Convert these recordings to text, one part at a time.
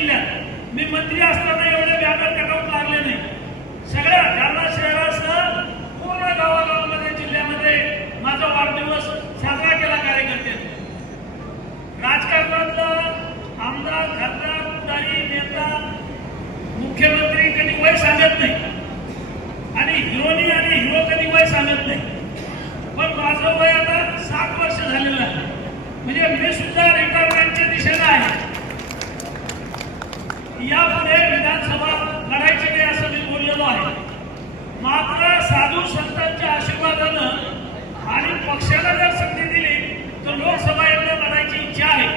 जिल्ह्यात मी मंत्री असताना एवढे व्यापार कटाव लागले नाही. सगळ्या जालना शहरासह पूर्ण गावागावांमध्ये जिल्ह्यामध्ये माझा वाढदिवस साजरा केला कार्यकर्ते राजकारणातला आमदार खासदार पुढारी नेता मुख्यमंत्री कधी वय सांगत नाही. आणि हिरोनी आणि हिरो कधी वय सांगत नाही. पण माझं वय यापुढे विधानसभा लढायची नाही असं मी बोललेलो आहे. मात्र साधू संतांच्या आशीर्वादानं आणि पक्षाला जर संधी दिली तर लोकसभा एवढं लढायची इच्छा आहे.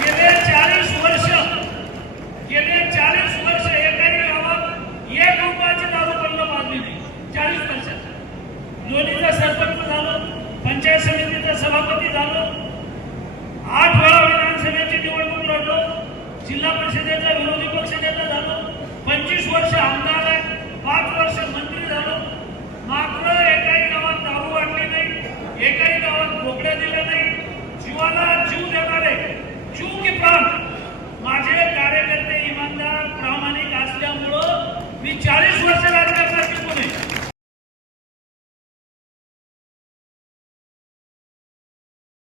गेले चाळीस वर्ष गेले चाळीस वर्ष एकाही गावात एक रुपयाची दारू बंद मारली नाही. चाळीस वर्षात लोणीचा सरपंच झालो पंचायत समितीचा सभापती झालो जिल्हा परिषदेचा विरोधी पक्षनेता झालो. पंचवीस वर्ष आमदार आहे. पाच वर्ष मंत्री झालो. मात्र एकाही गावात दारू वाटली नाही. एकाही गावात बोकड्या दिल्या नाही. जीवाला जीव देणारे जीव की प्राण. माझे कार्यकर्ते इमानदार प्रामाणिक असल्यामुळं मी चाळीस वर्ष